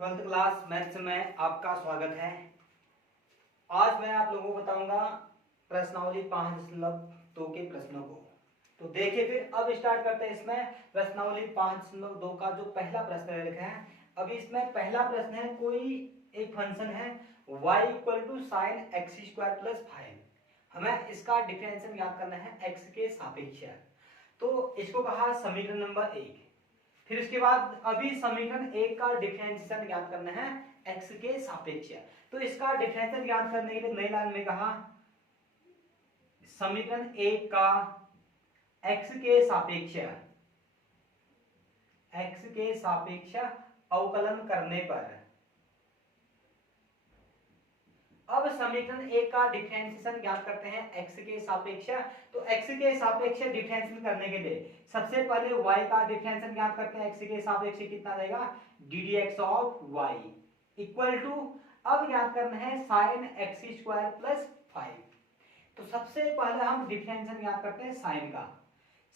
Twelfth class maths में आपका स्वागत है। आज मैं आप लोगों को बताऊंगा प्रश्नावली 5.2 के प्रश्नों को। तो देखिए फिर अब स्टार्ट करते हैं। इसमें प्रश्नावली 5.2 का जो पहला प्रश्न लिखा है, अभी इसमें पहला प्रश्न है, कोई एक फंक्शन है y equal to sine x square plus 5। हमें इसका डिफरेंशियल याद करना है x के सापेक्ष। तो इसको कहा समीकरण नंबर 1। फिर उसके बाद अभी समीकरण 1 का डिफरेंशियल याद करना है x के सापेक्ष। तो इसका डिफरेंशियल याद करने के लिए नई लाइन में कहा समीकरण 1 का x के सापेक्ष अवकलन करने पर। अब समीकरण 1 का डिफरेंशिएशन ज्ञात करते हैं x के सापेक्ष। तो x के सापेक्ष डिफरेंशिएशन करने के लिए सबसे पहले y का डिफरेंशिएशन ज्ञात करते हैं। x के सापेक्ष कितना रहेगा, ddx of y equal to, अब ज्ञात करना है sin x स्क्वायर प्लस 5। तो सबसे पहले हम डिफरेंशिएशन ज्ञात करते हैं sin का।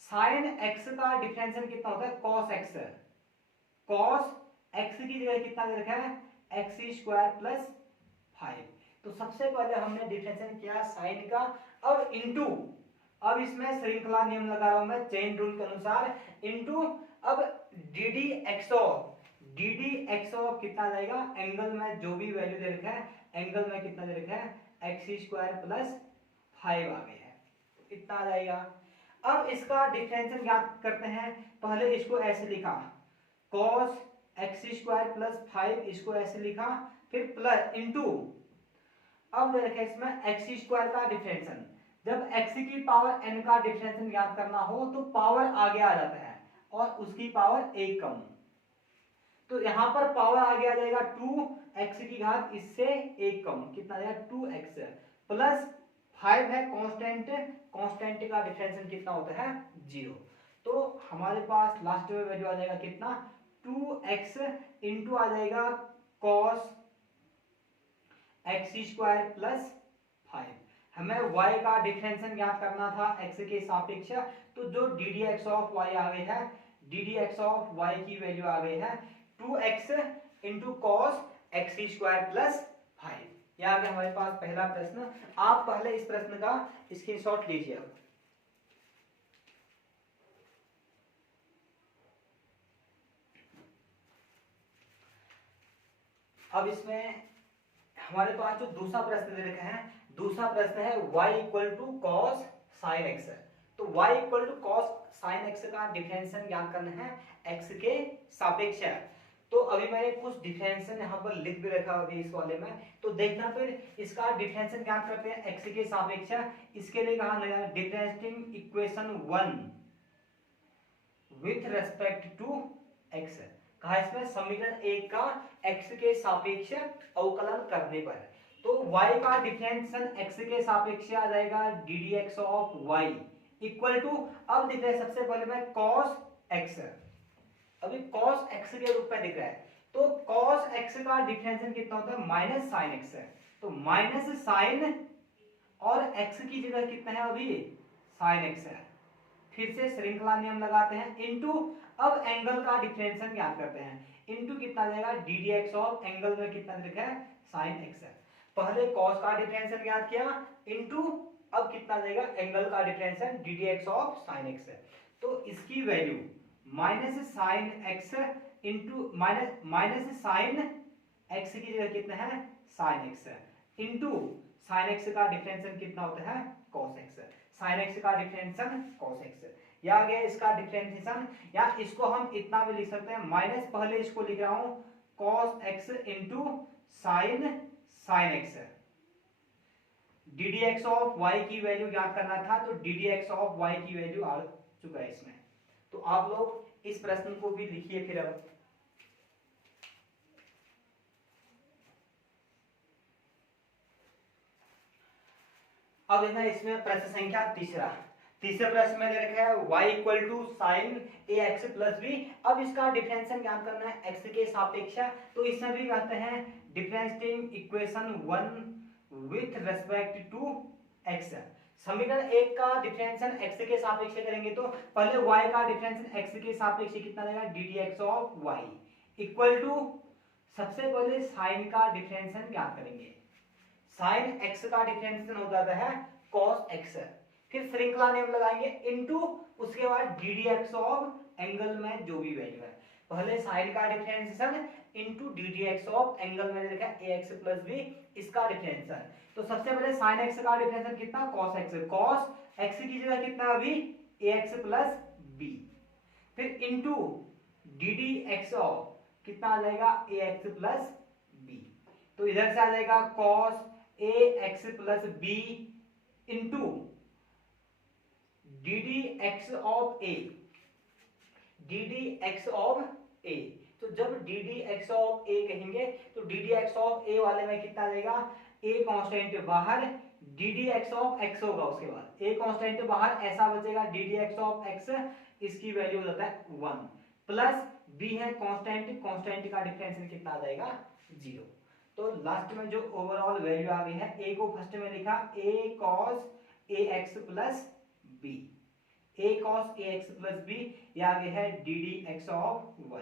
sin x का डिफरेंशिएशन कितना होता है, cos x। cos x की जगह कितना दे रखा है, x स्क्वायर प्लस 5। तो सबसे पहले हमने डिफरेंशिएशन किया साइन का। अब इनटू, अब इसमें श्रृंखला नियम लगा रहा हूं मैं चेन रूल के अनुसार, इनटू अब dd x ऑफ कितना जाएगा, एंगल में जो भी वैल्यू दे रखा है, एंगल में कितना दे रखा है, x स्क्वायर प्लस 5 आ गया है, तो इतना आ जाएगा। अब इसका डिफरेंशिएशन याद करते हैं। पहले इसको ऐसे लिखा cos x स्क्वायर प्लस 5, इसको ऐसे लिखा, फिर प्लस इनटू, अब दे रखा है इसमें x स्क्वायर का डिफरेंशिएशन। जब x की पावर n का डिफरेंशिएशन याद करना हो तो पावर आगे आ जाता है और उसकी पावर एक कम। तो यहां पर पावर आगे आ जाएगा 2x की घात इससे एक कम, कितना आ जाएगा 2x प्लस 5 है कांस्टेंट, कांस्टेंट का डिफरेंशिएशन कितना होता है 0। तो हमारे पास लास्ट में वैल्यू आ जाएगा कितना, 2x इंटू आ जाएगा cos x स्क्वायर प्लस 5। हमें y का डिफरेंशिएशन ज्ञात करना था x के सापेक्ष। तो जो ddx ऑफ y आ गई है, ddx ऑफ y की वैल्यू आ गई है 2x into cos x square plus 5। यह आ गया हमारे पास पहला प्रश्न। आप पहले इस प्रश्न का स्क्रीनशॉट लीजिए। अब इसमें हमारे पास जो दूसरा प्रश्न दे रखा है, दूसरा प्रश्न है y equal to cos sine x. तो y equal to cos sine x का डिफरेंशिएशन ज्ञात करना है x के सापेक्ष। तो अभी मैंने कुछ डिफरेंशिएशन यहाँ पर लिख भी रखा अभी इस वाले में, तो देखना फिर इसका डिफरेंशिएशन ज्ञात करते हैं x के सापेक्ष। इसके लिए कहा differentiating equation 1 with respect to x। कहा इसमें समीकरण 1 का x के सापेक्ष अवकलन करने पर। तो y का डिफरेंशिएशन x के सापेक्ष आ जाएगा ddx of y equal to, अब दिख रहा है सबसे पहले में cos x, अभी cos x के रूप में दिख रहा है। तो cos x का डिफरेंशिएशन कितना होता है, माइनस साइन x। तो माइनस साइन और x की जगह कितना है अभी, साइन x है। फिर से श्रृंखला नियम लगाते हैं, इनटू, अब एंगल का डिफरेंशिएशन याद करते हैं, इनटू कितना जाएगा ddx ऑफ एंगल में कितना लिखा है sin x है। पहले cos का डिफरेंशिएशन याद किया, इनटू अब कितना जाएगा एंगल का differentiation ddx of sin x है। तो इसकी value minus sine x into minus sine x की जगह कितना है sin x इंटू sin x का डिफरेंशिएशन कितना होता है cos x। sin x का डिफरेंशिएशन cos x, या आ गया इसका डिफरेंशिएशन। या इसको हम इतना भी लिख सकते हैं, माइनस पहले इसको लिख रहा हूं cos x इंटू sin x। ddx of y की वैल्यू याद करना था, तो ddx ऑफ y की वैल्यू आ चुका है इसमें। तो आप लोग इस प्रश्न को भी लिखिए फिर। अब है ना इसमें प्रश्न संख्या तीसरे प्रश्न में दे रखा है y equal to sine ax plus B. अब इसका डिफरेंशिएशन ज्ञात करना है x के सापेक्ष। तो इसमें भी कहते हैं differentiating equation 1 with respect to x। समीकरण 1 का डिफरेंशिएशन x के सापेक्ष करेंगे तो पहले y का डिफरेंशिएशन x के सापेक्ष कितना रहेगा ddx of y equal to सबसे पहले साइन का डिफरेंशियल ज्ञात करेंगे। साइन x का डिफरेंशियल हो जाता है cos x, फिर श्रृंखला नियम लगाएंगे इनटू उसके बाद ddx ऑफ एंगल में जो भी वैल्यू है। पहले साइन का differential into ddx of angle में लिखा है ax प्लस b, इसका डिफरेंशियल। तो सबसे पहले sin x का डिफरेंशियल कितना, cos x, cos x की जगह कितना अभी ax प्लस b, फिर इनटू ddx ऑफ कितना आ जाएगा ax प्लस b। तो इधर से आ जाएगा cos ax plus b into ddx of a, ddx of a। तो जब ddx ऑफ a कहेंगे तो ddx ऑफ a वाले में कितना आ जाएगा, a कांस्टेंट बाहर, ddx ऑफ x होगा, उसके बाद a कांस्टेंट बाहर, ऐसा बचेगा ddx ऑफ x, इसकी वैल्यू हो जाता है 1 प्लस b है कांस्टेंट, कांस्टेंट का डिफरेंशियल कितना आ जाएगा 0। तो लास्ट में जो ओवरऑल वैल्यू आ गई है, a को फर्स्ट में लिखा a cos ax plus b, a cos ax plus b, ये आगे है ddx ऑफ y।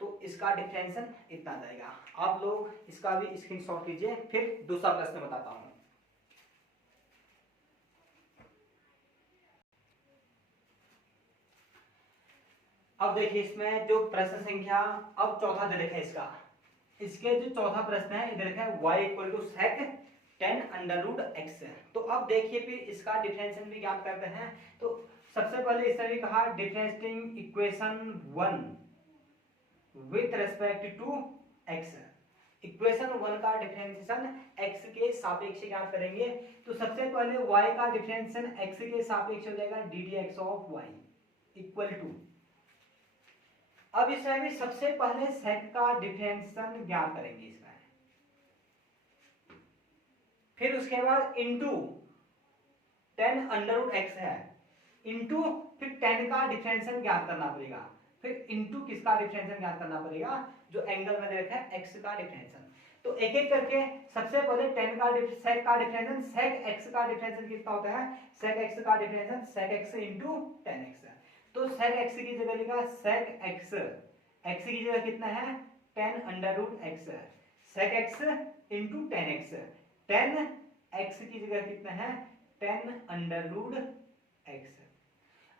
तो इसका डिफरेंशियल इतना आ जाएगा। आप लोग इसका भी स्क्रीनशॉट कीजिए, फिर दूसरा प्रश्न बताता हूं। अब देखिए इसमें जो प्रश्न संख्या अब चौथा दे रखा है, इसके जो चौथा प्रश्न है इधर है y equal to sec tan under root x। तो अब देखिए फिर इसका डिफरेंशियल भी ज्ञात करते हैं। तो सबसे पहले इसने भी कहा differentiating equation 1 with respect to x, equation 1 का डिफरेंशिएशन x के सापेक्ष ज्ञात करेंगे। तो सबसे पहले y का डिफरेंशिएशन x के सापेक्ष हो जाएगा ddx of y equal to, अब इसमें भी सबसे पहले sec का डिफरेंशिएशन ज्ञात करेंगे इसमें, फिर उसके बाद into tan under root x है, इनटू फिर tan का डिफरेंशियल ज्ञात करना पड़ेगा, फिर इनटू किसका डिफरेंशियल ज्ञात करना पड़ेगा, जो एंगल में दे रखा है x का डिफरेंशियल। तो एक एक करके सबसे पहले tan का sec का डिफरेंशियल, sec x का डिफरेंशियल कितना होता है, sec x का differential sec x into tan x। तो sec x की जगह लिखा sec x, x की जगह कितना है tan under root x, sec x into tan x, tan x की जगह कितना है tan अंडर रूट x।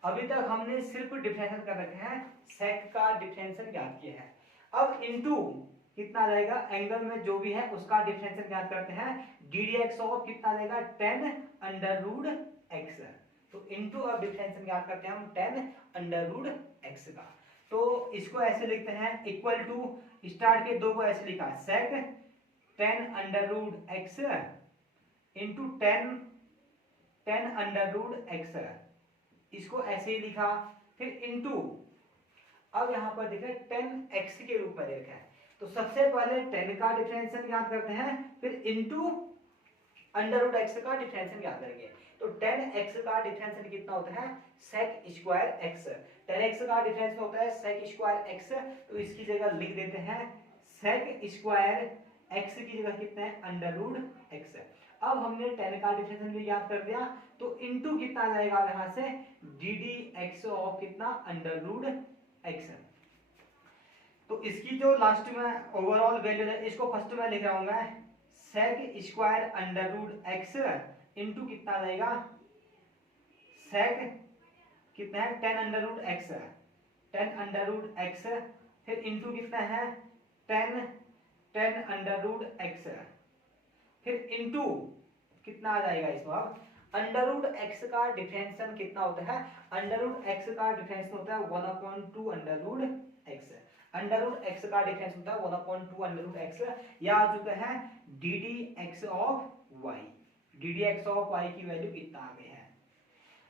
अभी तक हमने सिर्फ डिफरेंशियल कर रखे हैं, sec का डिफरेंशियल ज्ञात किया है। अब इनटू कितना आ जाएगा, एंगल में जो भी है उसका डिफरेंशियल ज्ञात करते हैं, ddx ऑफ कितना आ जाएगा tan अंडर रूट x। तो इनटू अब डिफरेंशियल ज्ञात करते हैं हम tan अंडर रूट x का। तो इसको ऐसे लिखते हैं इक्वल टू, स्टार्ट के दो को ऐसे लिखा sec tan under root x into tan under root x, इसको ऐसे ही लिखा, फिर इनटू अब यहां पर देखिए tan x के रूप में देखा है। तो सबसे पहले tan का डिफरेंशियल ज्ञात करते हैं, फिर इनटू अंडर रूट x का डिफरेंशियल ज्ञात करेंगे। तो tan x का डिफरेंशियल कितना होता है sec square x, tan x का डिफरेंशियल होता है sec स्क्वायर x। तो इसकी जगह लिख देते हैं sec स्क्वायर x की जगह कितना है अंडर रूट x। अब हमने tan का डिफरेंशियल भी ज्ञात कर दिया, तो इनटू कितना आ जाएगा यहां से ddx ऑफ कितना अंडर रूट x। तो इसकी जो लास्ट में ओवरऑल वैल्यू है, इसको फर्स्ट में लिख रहा हूं मैं sec square under root x into कितना आ जाएगा sec कितना है tan under root x, tan under root x, फिर इनटू कितना है tan अंडर रूट x, फिर इनटू कितना आ जाएगा इसमें, अब अंडर रूट x का डिफरेंशियल कितना होता है, अंडर रूट x का डिफरेंशियल होता है 1/2 under root x, under root x का डिफरेंस होता है 1/2 अंडर रूट x। यह आ चुका है ddx of y, ddx of y की वैल्यू इतना आ गई है।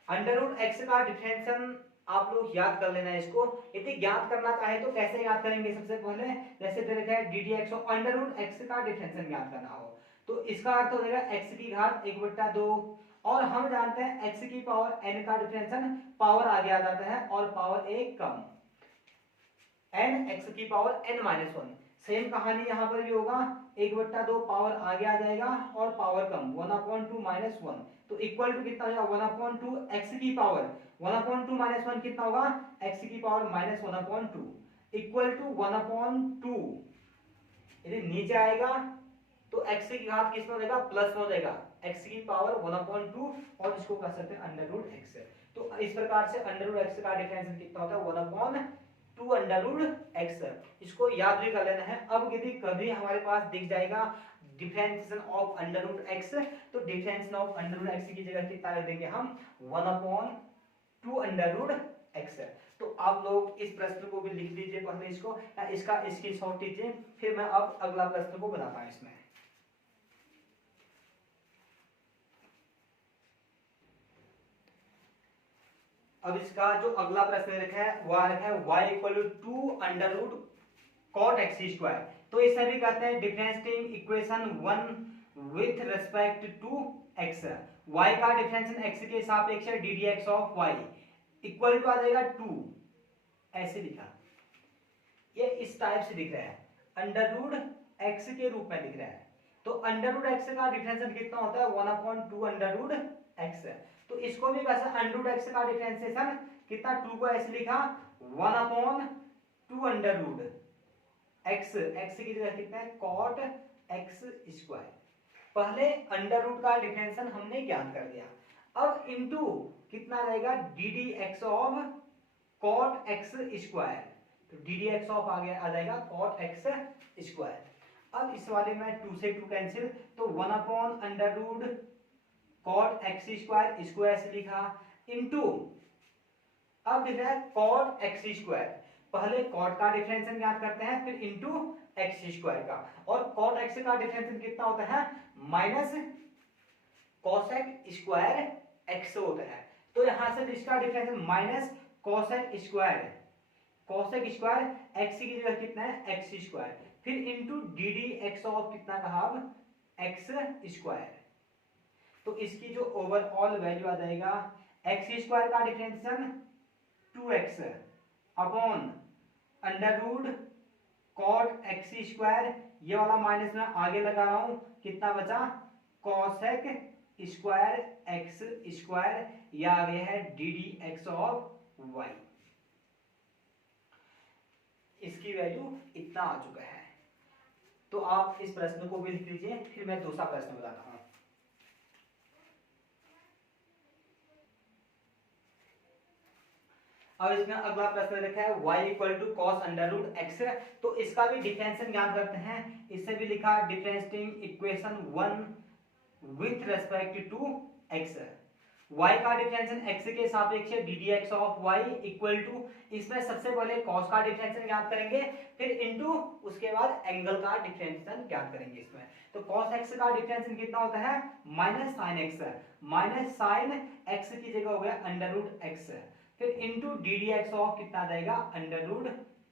अंडर रूट x का डिफरेंशियल आप लोग याद कर लेना इसको, यदि ज्ञात करना चाहे तो कैसे याद करेंगे, सबसे पहले जैसे दे रखा है ddx of under root x का डिफरेंशियल ज्ञात करना हो, तो इसका अर्थ हो जाएगा x की घात 1/2, और हम जानते हैं x की पावर n का डिफरेंशियल पावर आगे आ जाता है और पावर एक कम, n x की पावर n-1। सेम कहानी यहां पर भी होगा, 1/2 पावर आगे आ जाएगा और पावर कम 1/2 -1, तो इक्वल टू कितना हो जाएगा 1/2 x की पावर 1/2 माइनस 1 कितना होगा x की पावर माइनस 1/2 इक्वल टू 1/2। यदि नीचे आएगा तो x की घात किस में हो जाएगा प्लस में हो जाएगा x की पावर 1/2 और इसको कह सकते हैं अंडर रूट x। तो इस प्रकार से अंडर रूट x का डिफरेंशियल कितना होता है 1/2 अंडर रूट x। इसको याद भी कर लेना है। अब यदि कभी हमारे पास दिख जाएगा differentiation of under root x तो differentiation of under root x की जगह कितना रख देंगे हम 1/2 अंडर रूट x। तो आप लोग इस प्रश्न को भी लिख लीजिए पहले इसको या इसका स्क्रीनशॉट लीजिए, फिर मैं अब अगला प्रश्न को बनाता हूं इसमें। अब इसका जो अगला प्रश्न रखा है वह रखा है y equal to under root cot x square. तो इसे भी कहते हैं differentiating equation 1 with respect to x। y का डिफरेंशिएशन x के सापेक्ष d d x of y equal to आ जाएगा 2, ऐसे लिखा। ये इस टाइप से दिख रहा है अंडर रूट x के रूप में दिख रहा है। तो अंडर रूट x का डिफरेंशिएशन कितना होता है 1/2 अंडर रूट x। तो इसको भी कैसे अंडर रूट x का डिफरेंशिएशन कितना 2 को ऐसे लिखा 1/2 अंडर रूट x। x की जगह कितना है cot x स्क्वायर। पहले अंडर रूट का डिफरेंशिएशन हमने ज्ञात कर दिया। अब इनटू कितना रहेगा D d x of cot x square. तो डी डी एक्स ऑफ आ जाएगा cot x स्क्वायर। अब इस वाले में 2 से 2 कैंसिल तो 1/√cot x स्क्वायर, इसको ऐसे लिखा इनटू अब दिख रहा है cot x स्क्वायर। पहले cot का डिफरेंशिएशन ज्ञात करते हैं फिर इनटू x स्क्वायर का। और cot x का डिफरेंशिएशन कितना होता है माइनस cosec स्क्वायर x होता है। तो यहां से इसका differentiation minus cosec square x की जगह कितना है x स्क्वायर फिर into d d x of कितना कहा अब x स्क्वायर। तो इसकी जो ओवरऑल वैल्यू आ जाएगा x स्क्वायर का differentiation 2x upon under root cot x square, ये वाला माइनस में आगे लगा रहा हूं कितना बचा cosec स्क्वायर x स्क्वायर, या आ गया है d d x of y। इसकी वैल्यू इतना आ चुका है। तो आप इस प्रश्न को भी लिख लीजिए, फिर मैं दूसरा प्रश्न बताता हूं। अब इसमें अगला प्रश्न रखा है y equal to cos under root x. तो इसका भी डिफरेंशिएशन ज्ञात करते हैं। इससे भी लिखा differentiating equation 1 with respect to x। y का डिफरेंशिएशन x के सापेक्ष d d x of y equal to, इसमें सबसे पहले cos का डिफरेंशिएशन ज्ञात करेंगे फिर इनटू उसके बाद एंगल का डिफरेंशिएशन ज्ञात करेंगे इसमें। तो cos x का डिफरेंशिएशन कितना होता है minus sine x, minus sine x की जगह हो गया अंडर रूट x फिर into d d x of कितना आ जाएगा अंडर रूट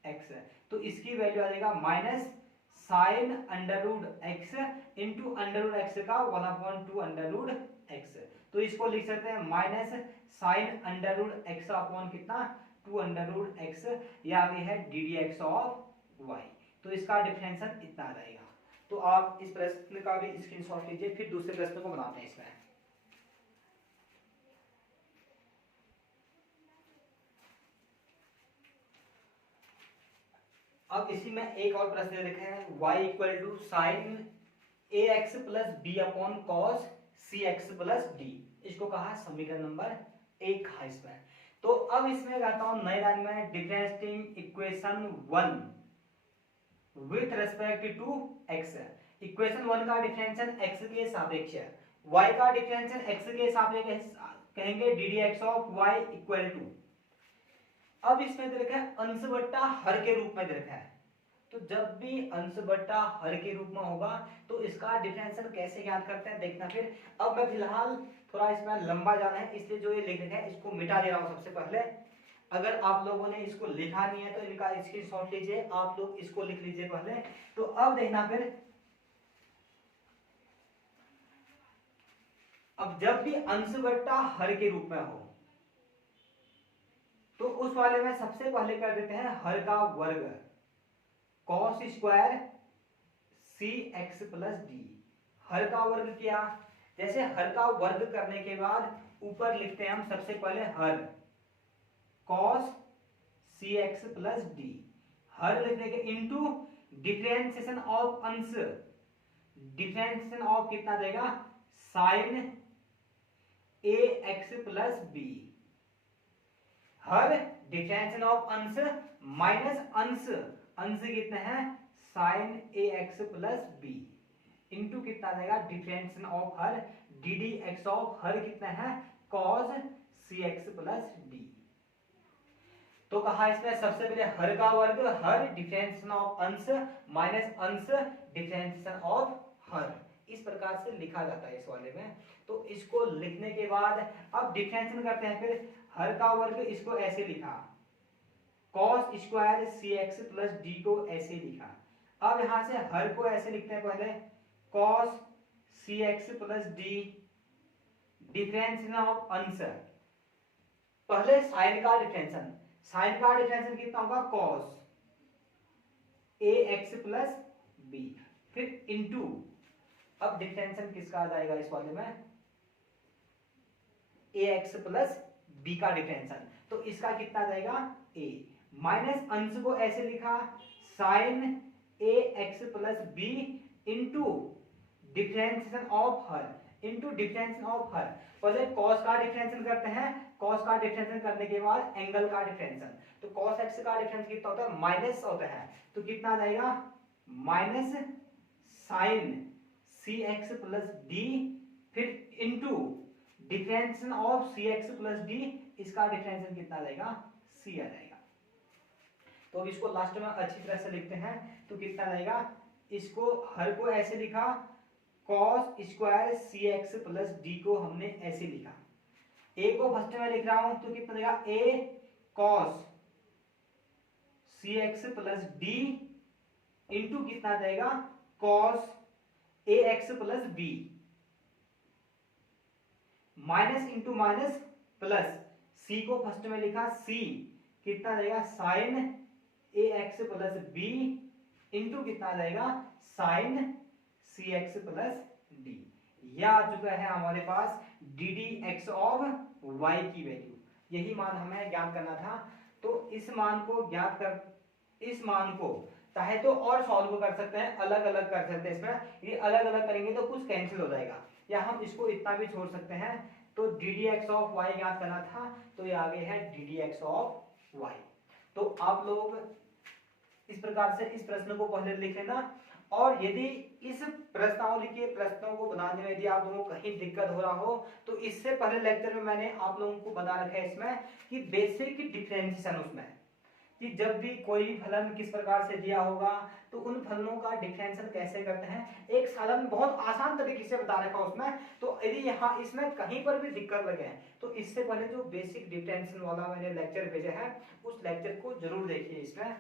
x। तो इसकी वैल्यू आ जाएगा minus sine under root x into under root x का 1/2 अंडर रूट एक्स। तो इसको लिख सकते हैं minus sine under root x upon कितना 2 अंडर रूट एक्स, या आगे है d d x of y. तो इसका डिफरेंशिएशन इतना आ जाएगा। तो आप इस प्रश्न का भी स्क्रीनशॉट लीजिए, फिर दूसरे प्रश्न को बनाते हैं इसमें। अब इसी में एक और प्रश्न लिखा है y equal to sine a x plus b upon cos c x plus d. इसको कहा समीकरण नंबर 1 है इसमें। तो अब इसमें जाता हूं नए लाइन में differentiating equation 1 with respect to x। Equation 1 का डिफरेंशिएशन x के सापेक्ष है, y का डिफरेंशिएशन x के सापेक्ष कहेंगे d d x of y equal to. अब इसमें दे रखा है अंश बट्टा हर के रूप में दे रखा है। तो जब भी अंश बट्टा हर के रूप में होगा तो इसका डिफरेंशियल कैसे ज्ञात करते हैं देखना। फिर अब मैं फिलहाल थोड़ा इसमें लंबा जाना है इसलिए जो ये लिख रखा है इसको मिटा दे रहा हूं सबसे पहले। अगर आप लोगों ने इसको लिखा नहीं है तो इनका स्क्रीनशॉट लीजिए, आप लोग इसको लिख लीजिए पहले। तो अब देखना फिर अब जब भी अंश बट्टा हर के रूप में हो तो उस वाले में सबसे पहले कर देते हैं हर का वर्ग cos स्क्वायर सी एक्स प्लस डी। हर का वर्ग किया जैसे हर का वर्ग करने के बाद ऊपर लिखते हैं हम सबसे पहले हर cos cx प्लस डी, हर लिखने के इनटू डिफरेंशिएशन ऑफ अंश, डिफरेंशिएशन ऑफ कितना देगा sin ax प्लस बी, हर डिफरेंशिएशन ऑफ अंश माइनस अंश, अंश कितने हैं sin ax plus b into कितना देगा डिफरेंशिएशन ऑफ हर डी डी एक्स ऑफ हर कितना है cos cx प्लस डी। तो कहा इसमें सबसे पहले हर का वर्ग, हर डिफरेंशिएशन ऑफ अंश माइनस अंश डिफरेंशिएशन ऑफ हर, इस प्रकार से लिखा जाता है इस वाले में। तो इसको लिखने के बाद अब डिफरेंशिएशन करते हैं, फिर हर का वर्ग इसको ऐसे लिखा cos square cx plus D को ऐसे लिखा। अब यहां से हर को ऐसे लिखते हैं पहले cos cx plus D, differentiation of अंश, पहले साइन का डिफरेंशिएशन, साइन का डिफरेंशिएशन कितना होगा cos ax प्लस बी, फिर इनटू, अब डिफरेंशिएशन किसका आ जाएगा इस वाले में ax प्लस बी का डिफरेंशिएशन, तो इसका कितना जाएगा a, माइनस अंश को ऐसे लिखा sin ax plus b into differentiation of हर, इंटू डिफरेंशिएशन ऑफ हर, पहले cos का डिफरेंशिएशन करते हैं, cos का डिफरेंशिएशन करने के बाद एंगल का डिफरेंशिएशन, तो cos x का डिफरेंस कितना होता है माइनस होता है, तो कितना जाएगा minus sin cx plus d, फिर into differentiation of cx plus d, इसका डिफरेंशिएशन कितना जाएगा c आ जाएगा। तो अब इसको लास्ट में अच्छी तरह से लिखते हैं, तो कितना जाएगा, इसको हर को ऐसे लिखा cos square cx plus D को हमने ऐसे लिखा, a को फर्स्ट में लिख रहा हूं तो कितना जाएगा a cos cx plus D into कितना जाएगा cos ax plus b, minus into minus plus, c को फर्स्ट में लिखा c, कितना जाएगा sin ax plus b into कितना जाएगा sin cx प्लस d, यह आ चुका है हमारे पास d d x of y की वैल्यू, यही मान हमें ज्ञात करना था। तो इस मान को ज्ञात कर, इस मान को चाहे तो और सॉल्व कर सकते हैं, अलग अलग कर सकते हैं, इसमें ये अलग अलग करेंगे तो कुछ कैंसिल हो जाएगा, या हम इसको इतना भी छोड़ सकते हैं। तो d d x of y ज्ञात करना था, तो ये आगे है d d x of y. तो आप लोग इस प्रकार से इस प्रश्न को पहले लिख लेना, और यदि इस प्रश्नावली के प्रश्नों को बनाने में यदि आप लोगों को कहीं दिक्कत हो रहा हो, तो इससे पहले लेक्चर में मैंने आप लोगों को बता रखा है इसमें कि बेसिक डिफरेंशिएशन, उसमें कि जब भी कोई भी फलन किस प्रकार से दिया होगा तो उन फलनों का डिफरेंशिएशन कैसे करते हैं, एक साधारण बहुत आसान तरीके से बता रखा उसमें। तो यदि यहाँ इसमें कहीं पर भी दिक्कत लगे तो इससे पहले जो बेसिक डिफरेंशिएशन वाला मैंने लेक्चर भेजा है उस लेक्चर को जरूर देखिए इसमें।